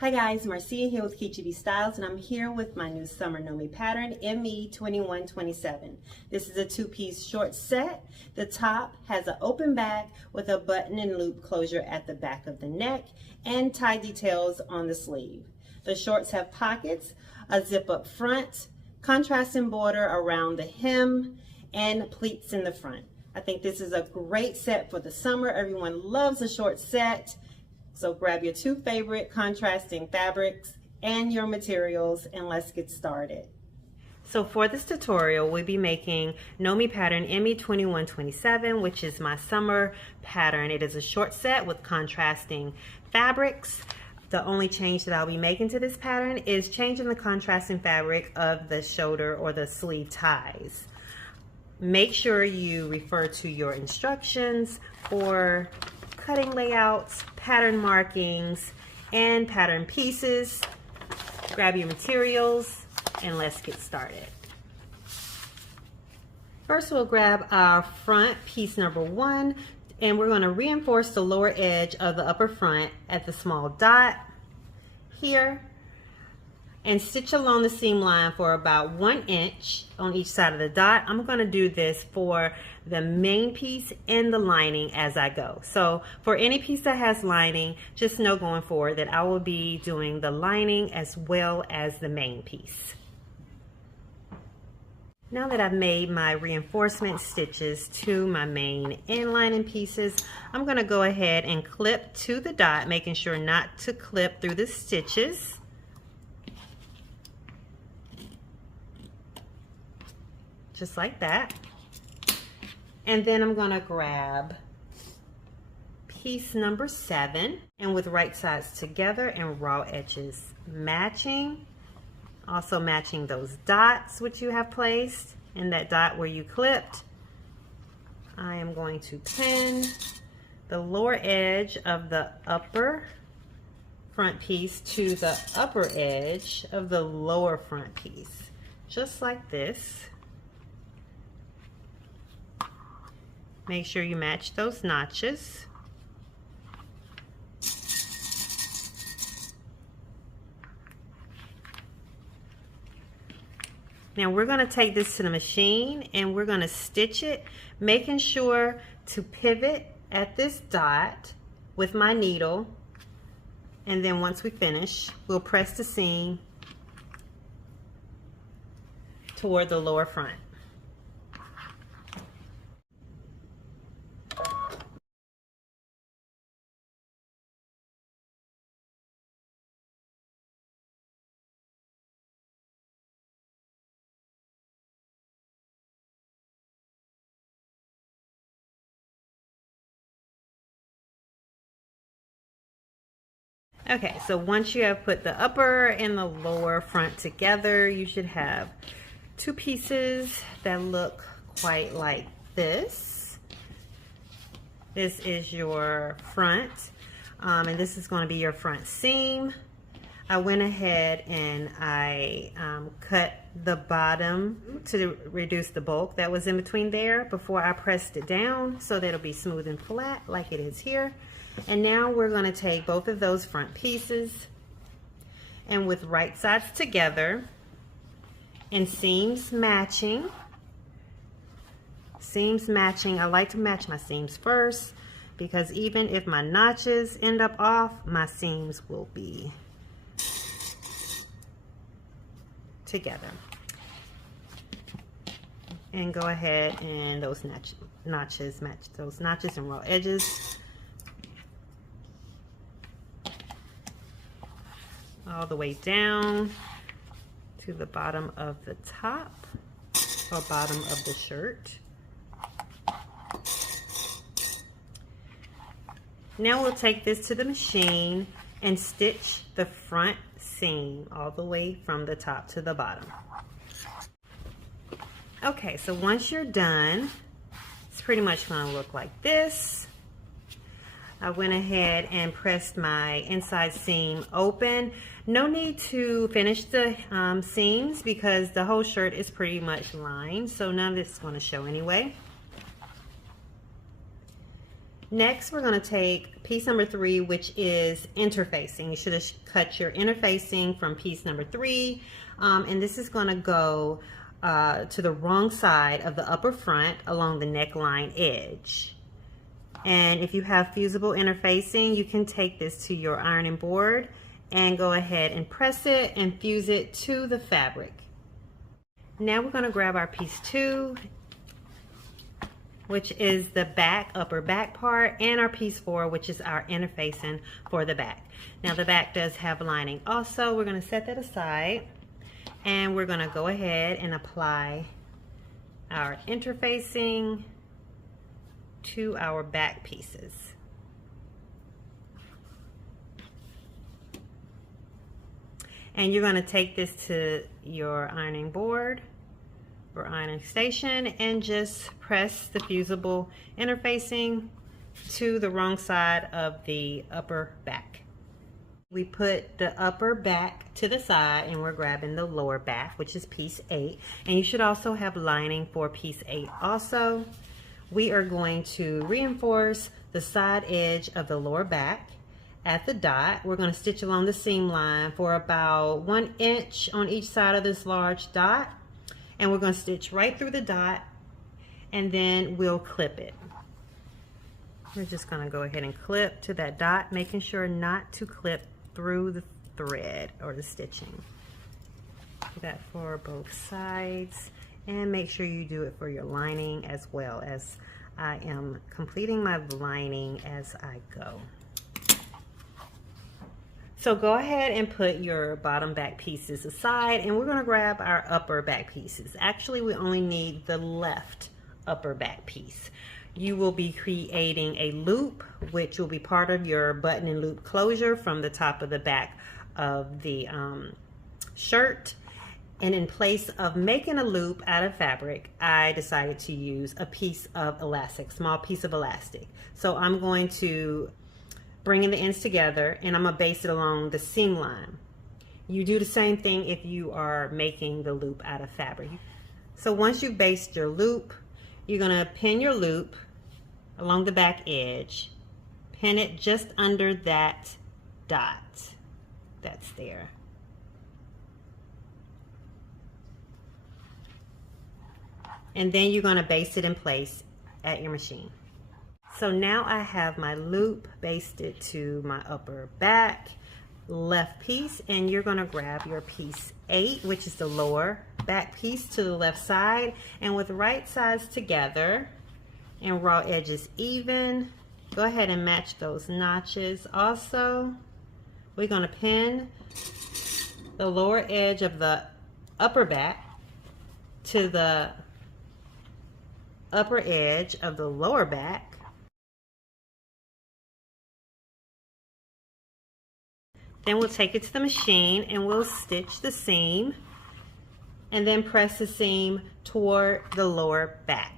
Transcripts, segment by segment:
Hi guys, Marcia here with KGB Styles, and I'm here with my new summer Knowme pattern, ME2127. This is a two-piece short set. The top has an open back with a button and loop closure at the back of the neck and tie details on the sleeve. The shorts have pockets, a zip up front, contrasting border around the hem, and pleats in the front. I think this is a great set for the summer. Everyone loves a short set. So grab your two favorite contrasting fabrics and your materials, and let's get started. So for this tutorial, we'll be making Knowme pattern ME2127, which is my summer pattern. It is a short set with contrasting fabrics. The only change that I'll be making to this pattern is changing the contrasting fabric of the shoulder or the sleeve ties. Make sure you refer to your instructions for cutting layouts, pattern markings, and pattern pieces. Grab your materials and let's get started. First, we'll grab our front piece number 1, and we're going to reinforce the lower edge of the upper front at the small dot here and stitch along the seam line for about 1 inch on each side of the dot. I'm going to do this for the main piece and the lining as I go. So for any piece that has lining, just know going forward that I will be doing the lining as well as the main piece. Now that I've made my reinforcement stitches to my main and lining pieces, I'm going to go ahead and clip to the dot, making sure not to clip through the stitches. Just like that. And then I'm going to grab piece number 7, and with right sides together and raw edges matching, also matching those dots which you have placed, and that dot where you clipped, I am going to pin the lower edge of the upper front piece to the upper edge of the lower front piece, just like this. Make sure you match those notches. Now we're going to take this to the machine and we're going to stitch it, making sure to pivot at this dot with my needle, and then once we finish, we'll press the seam toward the lower front. Okay, so once you have put the upper and the lower front together, you should have two pieces that look quite like this. This is your front, and this is going to be your front seam. I went ahead and I cut the bottom to reduce the bulk that was in between there before I pressed it down, so that it'll be smooth and flat like it is here. And now we're going to take both of those front pieces, and with right sides together and seams matching, I like to match my seams first, because even if my notches end up off, my seams will be together. And go ahead and those notches match those notches and raw edges all the way down to the bottom of the top or bottom of the shirt. Now we'll take this to the machine and stitch the front seam all the way from the top to the bottom. Okay, so once you're done, it's pretty much going to look like this. I went ahead and pressed my inside seam open. No need to finish the seams because the whole shirt is pretty much lined, so none of this is going to show anyway. Next, we're going to take piece number 3, which is interfacing. You should have cut your interfacing from piece number 3, and this is going to go to the wrong side of the upper front along the neckline edge. And if you have fusible interfacing, you can take this to your ironing board and go ahead and press it and fuse it to the fabric. Now we're going to grab our piece 2, which is the back, upper back part, and our piece 4, which is our interfacing for the back. Now the back does have lining also. We're going to set that aside, and we're going to go ahead and apply our interfacing to our back pieces. And you're going to take this to your ironing board or ironing station and just press the fusible interfacing to the wrong side of the upper back. We put the upper back to the side and we're grabbing the lower back, which is piece 8. And you should also have lining for piece 8 also. We are going to reinforce the side edge of the lower back at the dot. We're going to stitch along the seam line for about 1 inch on each side of this large dot, and we're going to stitch right through the dot, and then we'll clip it. We're just going to go ahead and clip to that dot, making sure not to clip through the thread or the stitching. Do that for both sides, and make sure you do it for your lining as well, as I am completing my lining as I go. So go ahead and put your bottom back pieces aside, and we're going to grab our upper back pieces. Actually, we only need the left upper back piece. You will be creating a loop, which will be part of your button and loop closure from the top of the back of the shirt. And in place of making a loop out of fabric, I decided to use a piece of elastic, small piece of elastic. So I'm going to bring the ends together, and I'm going to base it along the seam line. You do the same thing if you are making the loop out of fabric. So once you've based your loop, you're going to pin your loop along the back edge, pin it just under that dot that's there. And then you're going to base it in place at your machine. So now I have my loop basted to my upper back left piece, and you're going to grab your piece 8, which is the lower back piece, to the left side, and with right sides together and raw edges even, go ahead and match those notches. Also, we're going to pin the lower edge of the upper back to the upper edge of the lower back. Then we'll take it to the machine and we'll stitch the seam and then press the seam toward the lower back.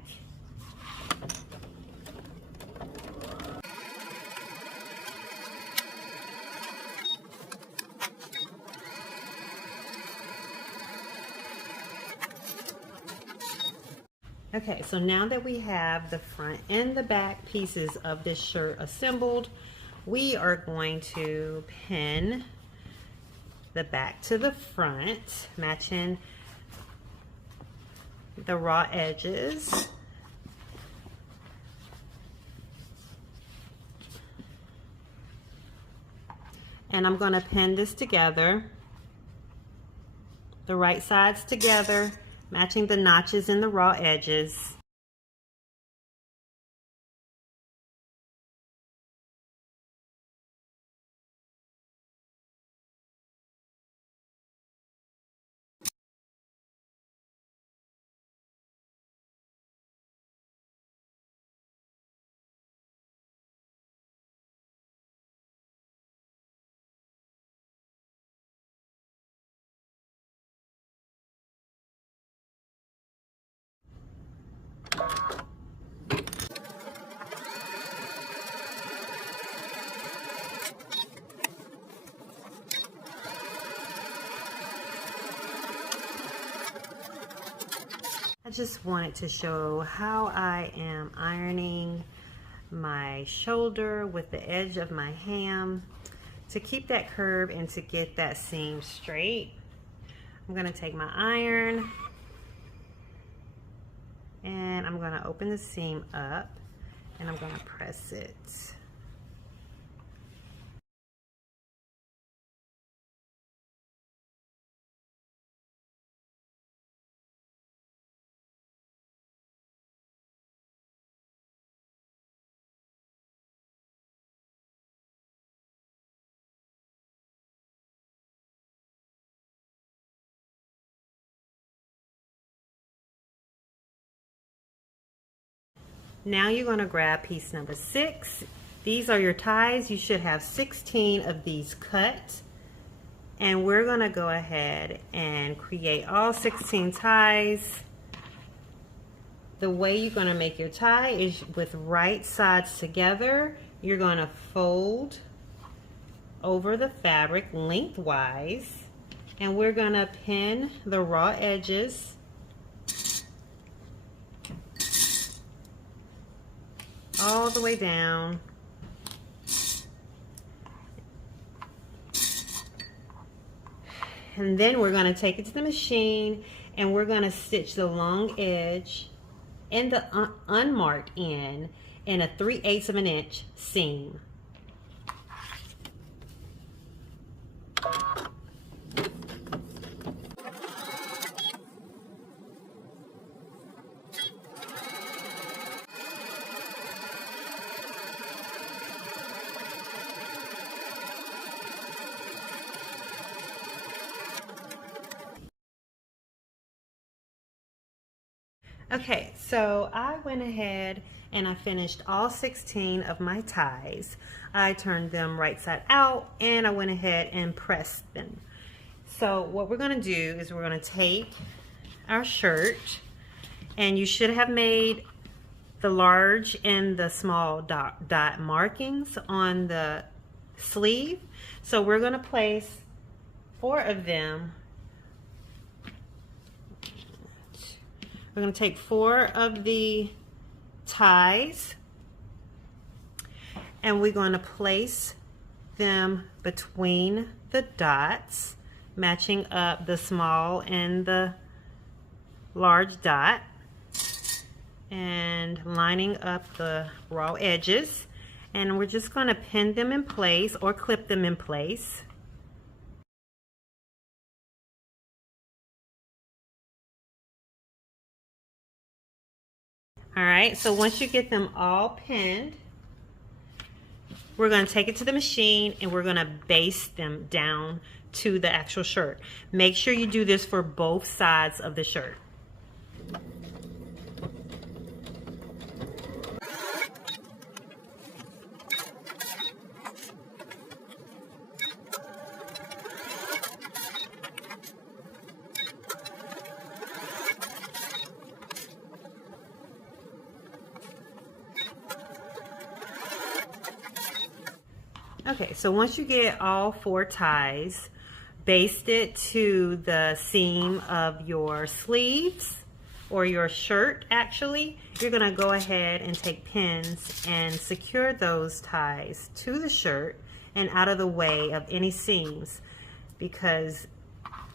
Okay, so now that we have the front and the back pieces of this shirt assembled, we are going to pin the back to the front, matching the raw edges. And I'm going to pin this together, the right sides together, matching the notches in the raw edges. I just wanted to show how I am ironing my shoulder with the edge of my ham to keep that curve and to get that seam straight. I'm going to take my iron and I'm going to open the seam up and I'm going to press it. Now you're going to grab piece number 6. These are your ties. You should have 16 of these cut. And we're going to go ahead and create all 16 ties. The way you're going to make your tie is with right sides together. You're going to fold over the fabric lengthwise. And we're going to pin the raw edges all the way down. And then we're going to take it to the machine and we're going to stitch the long edge and the unmarked end in a 3/8 of an inch seam. Okay, so I went ahead and I finished all 16 of my ties. I turned them right side out and I went ahead and pressed them. So what we're going to do is we're going to take our shirt, and you should have made the large and the small dot markings on the sleeve. So we're going to place 4 of them. We're going to take 4 of the ties and we're going to place them between the dots, matching up the small and the large dot and lining up the raw edges. And we're just going to pin them in place or clip them in place. All right, so once you get them all pinned, we're going to take it to the machine and we're going to baste them down to the actual shirt. Make sure you do this for both sides of the shirt. Okay, so once you get all 4 ties basted to the seam of your sleeves or your shirt, actually, you're going to go ahead and take pins and secure those ties to the shirt and out of the way of any seams, because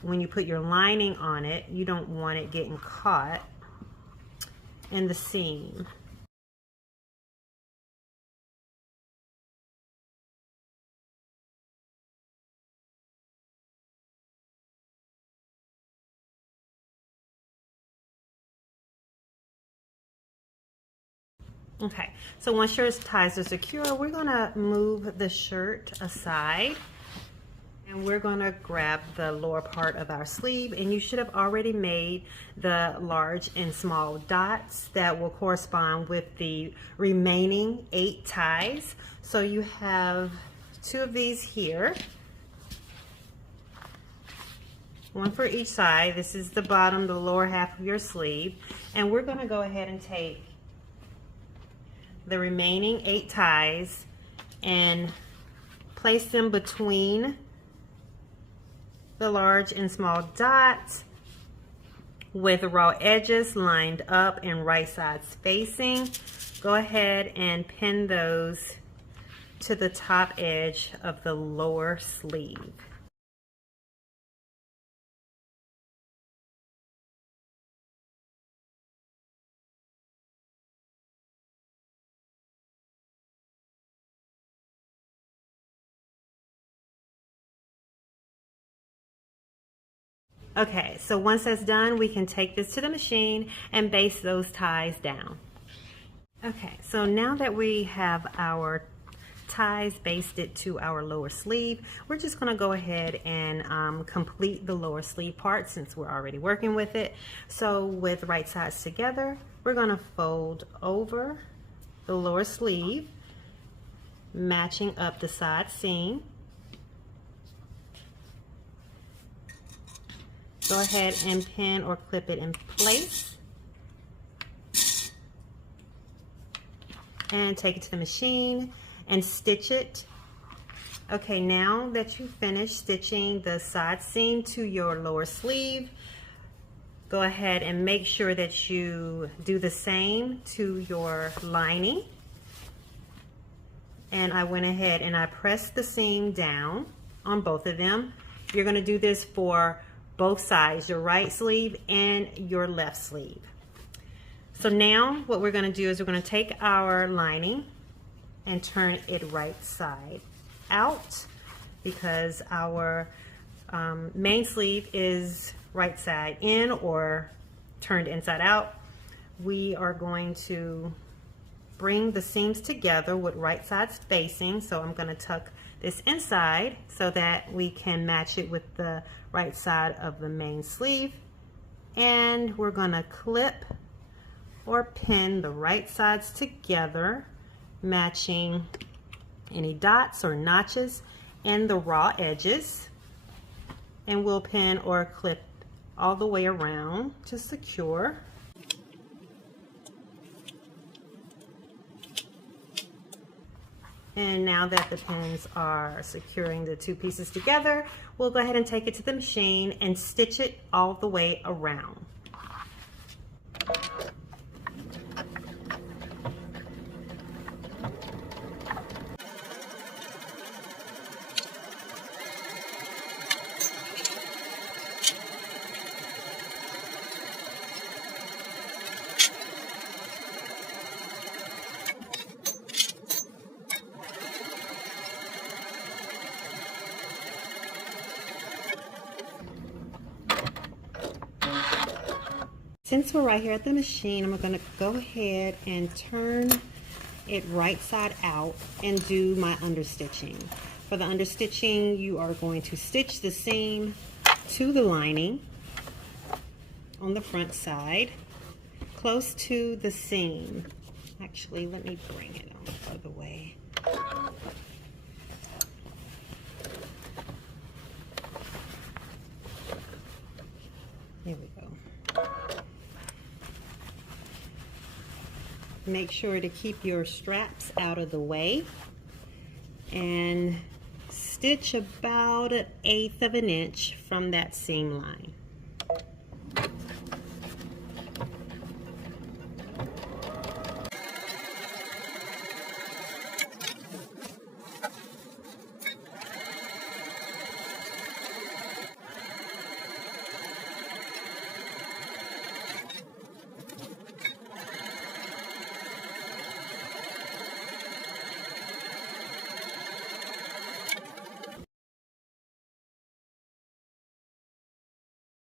when you put your lining on it, you don't want it getting caught in the seam. Okay, so once your ties are secure, we're going to move the shirt aside and we're going to grab the lower part of our sleeve, and you should have already made the large and small dots that will correspond with the remaining 8 ties. So you have 2 of these here, one for each side. This is the bottom, the lower half of your sleeve, and we're going to go ahead and take the remaining 8 ties and place them between the large and small dots with raw edges lined up and right sides facing. go ahead and pin those to the top edge of the lower sleeve. Okay, so once that's done, we can take this to the machine and baste those ties down. Okay, so now that we have our ties basted to our lower sleeve, we're just going to go ahead and complete the lower sleeve part since we're already working with it. So with right sides together, we're going to fold over the lower sleeve, matching up the side seam. Go ahead and pin or clip it in place and take it to the machine and stitch it. Okay, now that you've finished stitching the side seam to your lower sleeve, go ahead and make sure that you do the same to your lining. And I went ahead and I pressed the seam down on both of them. You're going to do this for both sides, your right sleeve and your left sleeve. So now what we're going to do is we're going to take our lining and turn it right side out, because our main sleeve is right side in or turned inside out. We are going to bring the seams together with right sides facing. So I'm going to tuck this inside so that we can match it with the right side of the main sleeve, and we're going to clip or pin the right sides together, matching any dots or notches and the raw edges, and we'll pin or clip all the way around to secure. And now that the pins are securing the two pieces together, we'll go ahead and take it to the machine and stitch it all the way around. Since we're right here at the machine, I'm going to go ahead and turn it right side out and do my understitching. For the understitching, you are going to stitch the seam to the lining on the front side, close to the seam. Actually, let me bring it on the other way. Here we go. Make sure to keep your straps out of the way and stitch about 1/8 of an inch from that seam line.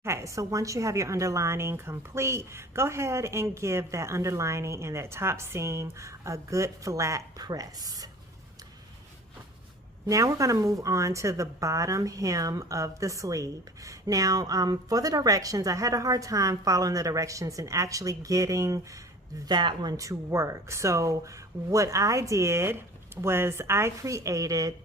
Okay, so once you have your underlining complete, go ahead and give that underlining and that top seam a good flat press. Now we're going to move on to the bottom hem of the sleeve. Now for the directions, I had a hard time following the directions and actually getting that one to work. So what I did was I created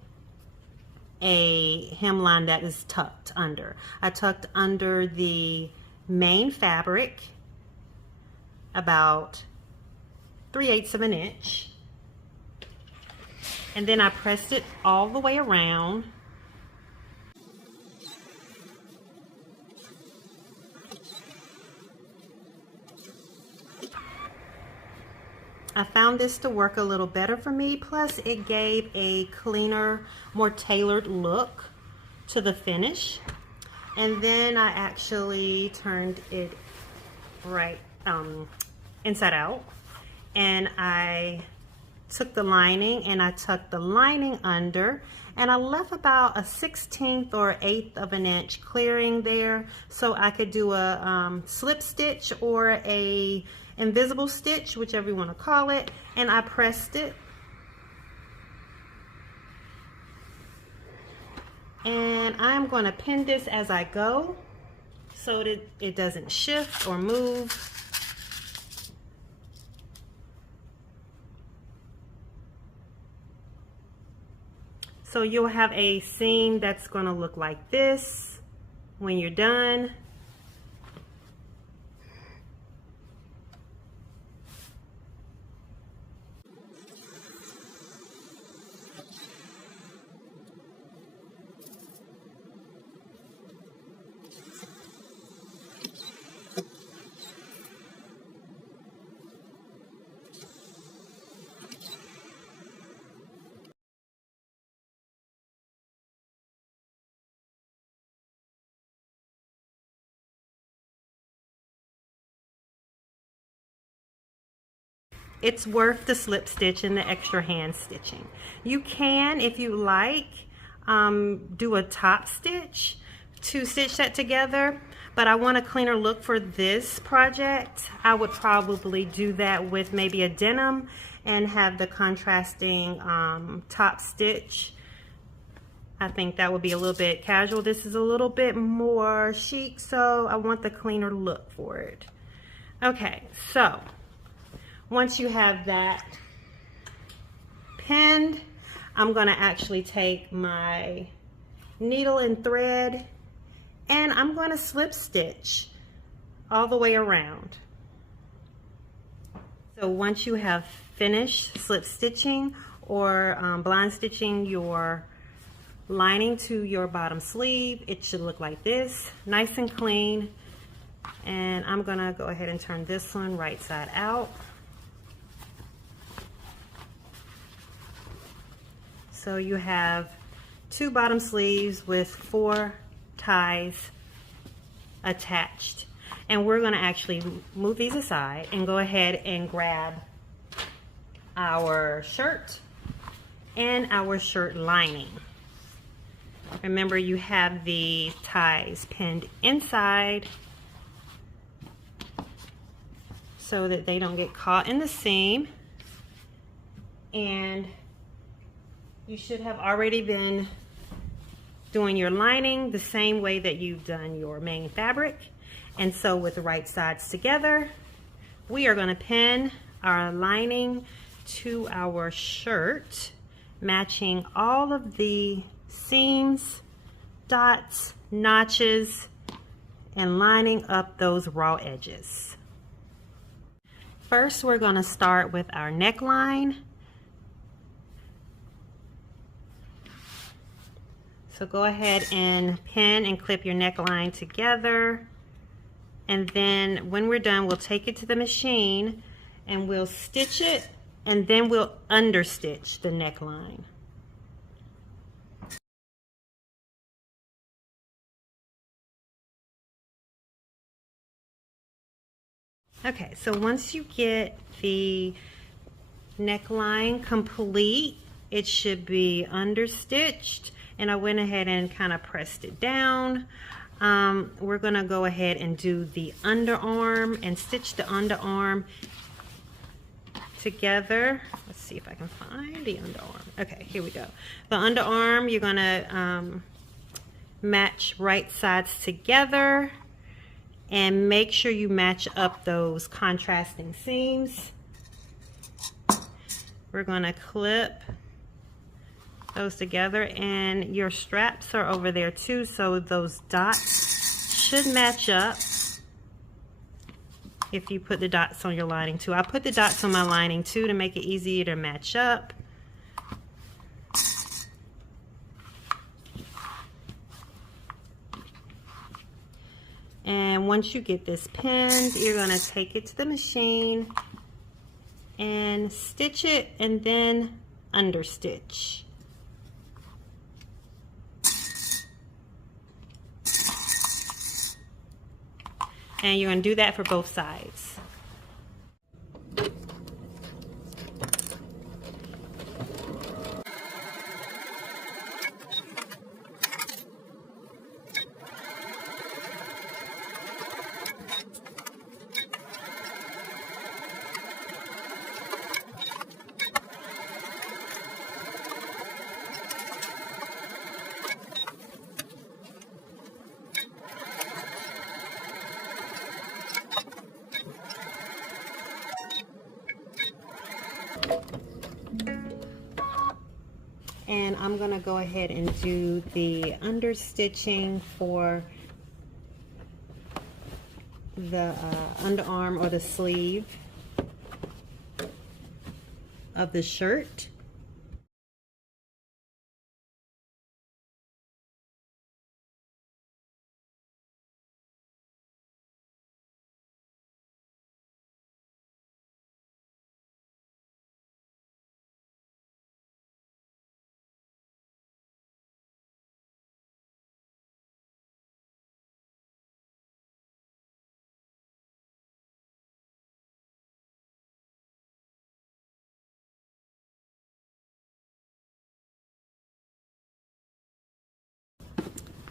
a hemline that is tucked under. I tucked under the main fabric about 3/8 of an inch, and then I pressed it all the way around. I found this to work a little better for me. Plus it gave a cleaner, more tailored look to the finish. And then I actually turned it right inside out, and I took the lining and I tucked the lining under, and I left about a 1/16 or 1/8 of an inch clearing there so I could do a slip stitch or a invisible stitch, whichever you want to call it, and I pressed it. And I'm going to pin this as I go so that it doesn't shift or move. So you'll have a seam that's going to look like this when you're done. It's worth the slip stitch and the extra hand stitching. You can, if you like, do a top stitch to stitch that together, but I want a cleaner look for this project. I would probably do that with maybe a denim and have the contrasting top stitch. I think that would be a little bit casual. This is a little bit more chic, so I want the cleaner look for it. Okay, so once you have that pinned, I'm going to actually take my needle and thread and I'm going to slip stitch all the way around. So once you have finished slip stitching or blind stitching your lining to your bottom sleeve, it should look like this, nice and clean. And I'm going to go ahead and turn this one right side out. So you have 2 bottom sleeves with 4 ties attached. And we're going to actually move these aside and go ahead and grab our shirt and our shirt lining. Remember, you have the ties pinned inside so that they don't get caught in the seam. And you should have already been doing your lining the same way that you've done your main fabric. And so with the right sides together, we are going to pin our lining to our shirt, matching all of the seams, dots, notches, and lining up those raw edges. First, we're going to start with our neckline. So go ahead and pin and clip your neckline together. And then when we're done, we'll take it to the machine and we'll stitch it, and then we'll understitch the neckline. Okay, so once you get the neckline complete, it should be understitched. And I went ahead and kind of pressed it down. We're gonna go ahead and do the underarm and stitch the underarm together. Let's see if I can find the underarm. Okay, here we go. The underarm, you're gonna match right sides together and make sure you match up those contrasting seams. We're gonna clip those together, and your straps are over there too, so those dots should match up if you put the dots on your lining too. I put the dots on my lining too to make it easier to match up. And once you get this pinned, you're going to take it to the machine and stitch it and then understitch. And you're going to do that for both sides. And I'm going to go ahead and do the understitching for the underarm or the sleeve of the shirt.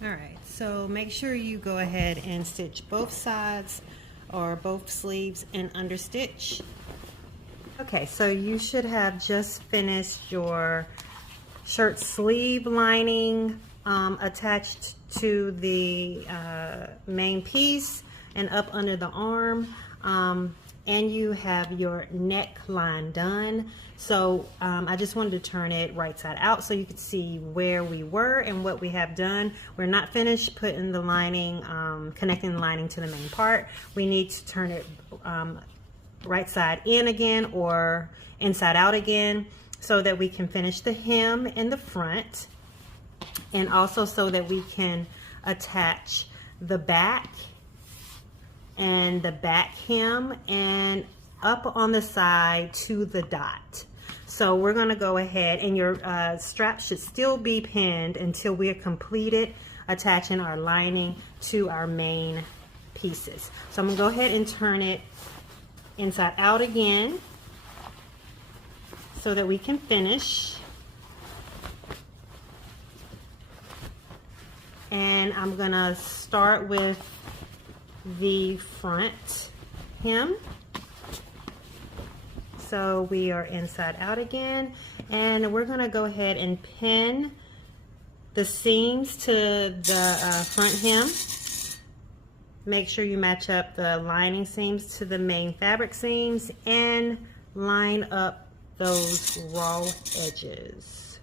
Alright, so make sure you go ahead and stitch both sides or both sleeves and understitch. Okay, so you should have just finished your shirt sleeve lining attached to the main piece and up under the arm, and you have your neckline done. So I just wanted to turn it right side out so you could see where we were and what we have done. We're not finished putting the lining, connecting the lining to the main part. We need to turn it right side in again or inside out again so that we can finish the hem in the front, and also so that we can attach the back and the back hem and up on the side to the dot. So we're going to go ahead, and your strap should still be pinned until we are completed attaching our lining to our main pieces. So I'm going to go ahead and turn it inside out again so that we can finish. And I'm going to start with the front hem. So we are inside out again, and we're going to go ahead and pin the seams to the front hem. Make sure you match up the lining seams to the main fabric seams and line up those raw edges.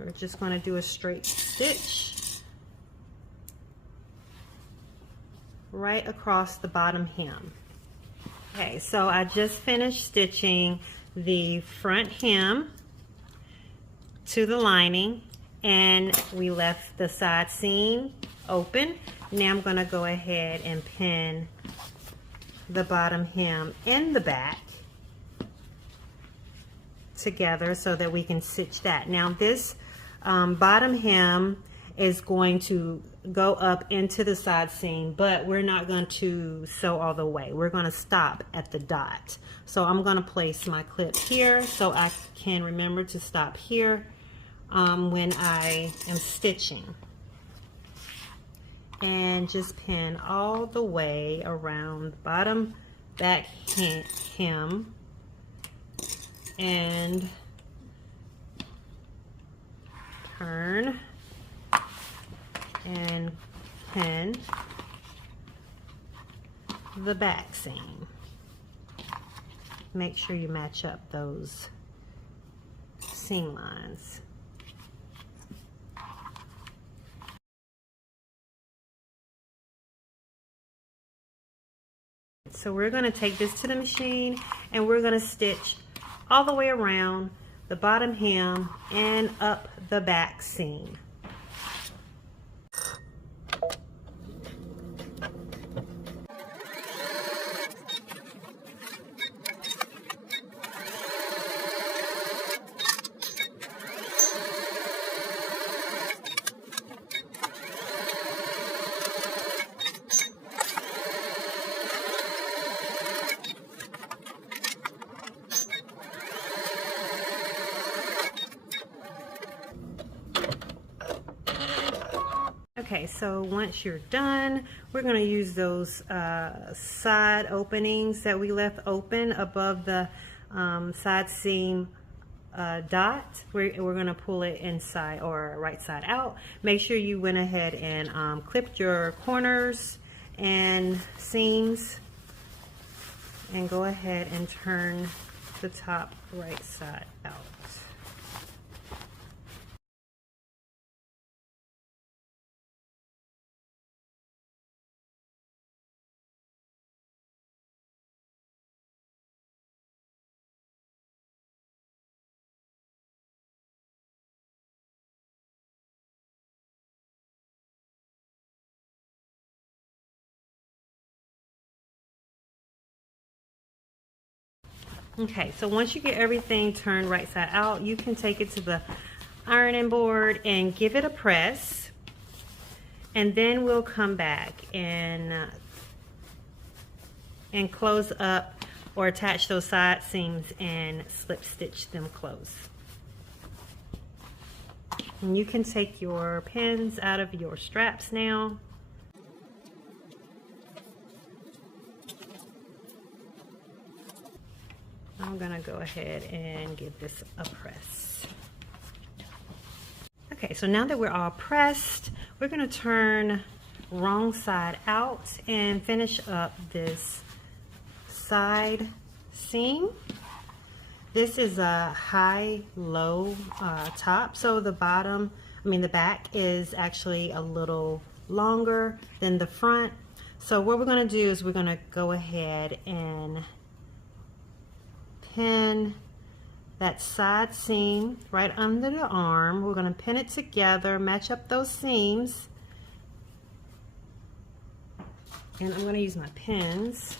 We're just going to do a straight stitch right across the bottom hem. Okay, so I just finished stitching the front hem to the lining, and we left the side seam open. Now I'm going to go ahead and pin the bottom hem and the back together so that we can stitch that. Now this bottom hem is going to go up into the side seam, but we're not going to sew all the way. We're going to stop at the dot. So I'm going to place my clip here so I can remember to stop here when I am stitching, and just pin all the way around the bottom back hem and turn and pin the back seam. Make sure you match up those seam lines. So we're going to take this to the machine, and we're going to stitch all the way around the bottom hem and up the back seam. Okay, so once you're done, we're going to use those side openings that we left open above the side seam dot. We're going to pull it inside or right side out. Make sure you went ahead and clipped your corners and seams, and go ahead and turn the top right side out. Okay, so once you get everything turned right side out, you can take it to the ironing board and give it a press, and then we'll come back and close up or attach those side seams and slip stitch them close. And you can take your pins out of your straps now. I'm gonna go ahead and give this a press. Okay, so now that we're all pressed, we're gonna turn wrong side out and finish up this side seam. This is a high-low top, so the back is actually a little longer than the front. So what we're gonna do is we're gonna go ahead and pin that side seam right under the arm. We're going to pin it together, match up those seams, and I'm going to use my pins.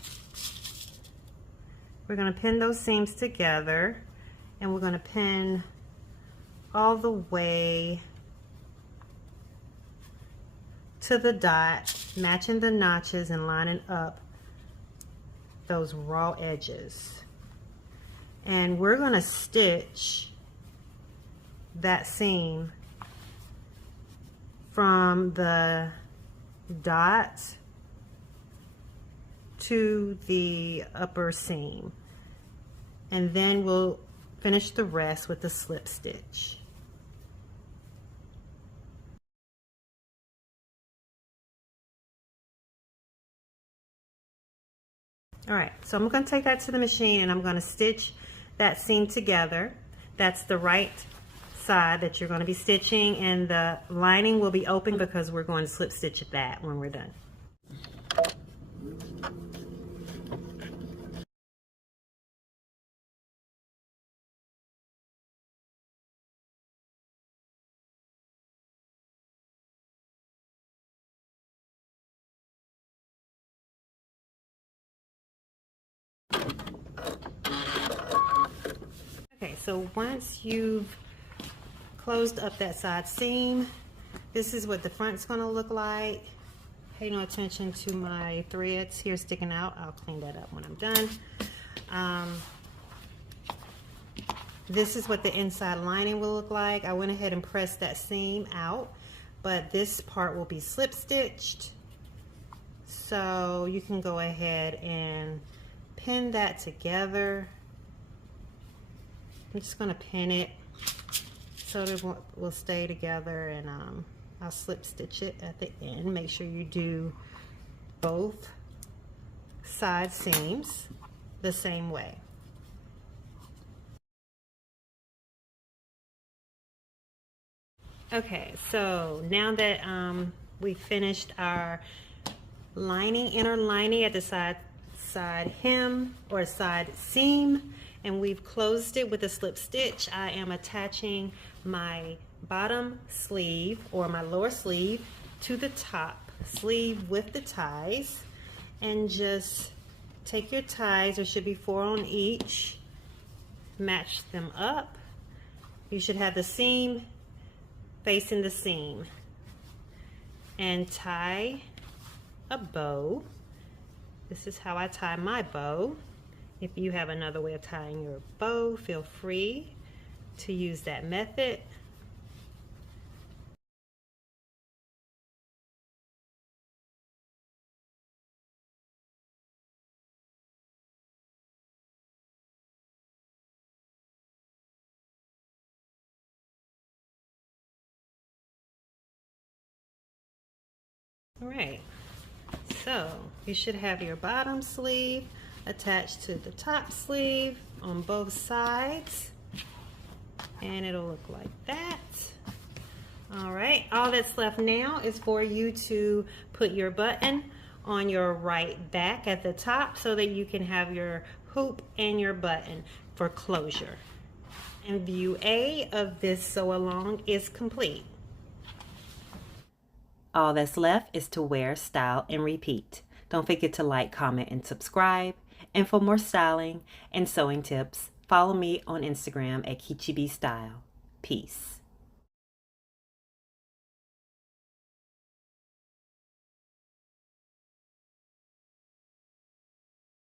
We're going to pin those seams together, and we're going to pin all the way to the dot, matching the notches and lining up those raw edges. And we're going to stitch that seam from the dot to the upper seam, and then we'll finish the rest with the slip stitch. All right, so I'm going to take that to the machine and I'm going to stitch that seam together. That's the right side that you're going to be stitching, and the lining will be open because we're going to slip stitch that when we're done. Okay, so once you've closed up that side seam, this is what the front's going to look like. Pay no attention to my threads here sticking out. I'll clean that up when I'm done. This is what the inside lining will look like. I went ahead and pressed that seam out, but this part will be slip stitched. So you can go ahead and pin that together. I'm just going to pin it so that it will stay together, and I'll slip stitch it at the end. Make sure you do both side seams the same way. Okay, so now that we finished our lining, inner lining at the side hem or side seam, and we've closed it with a slip stitch, I am attaching my bottom sleeve or my lower sleeve to the top sleeve with the ties, and just take your ties, there should be 4 on each, match them up. You should have the seam facing the seam, and tie a bow. This is how I tie my bow. If you have another way of tying your bow, feel free to use that method. All right, so you should have your bottom sleeve attached to the top sleeve on both sides, and it'll look like that. All right, all that's left now is for you to put your button on your right back at the top so that you can have your hoop and your button for closure. And view A of this sew along is complete. All that's left is to wear, style, and repeat. Don't forget to like, comment, and subscribe. And for more styling and sewing tips, follow me on Instagram at KichiBStyle. Peace.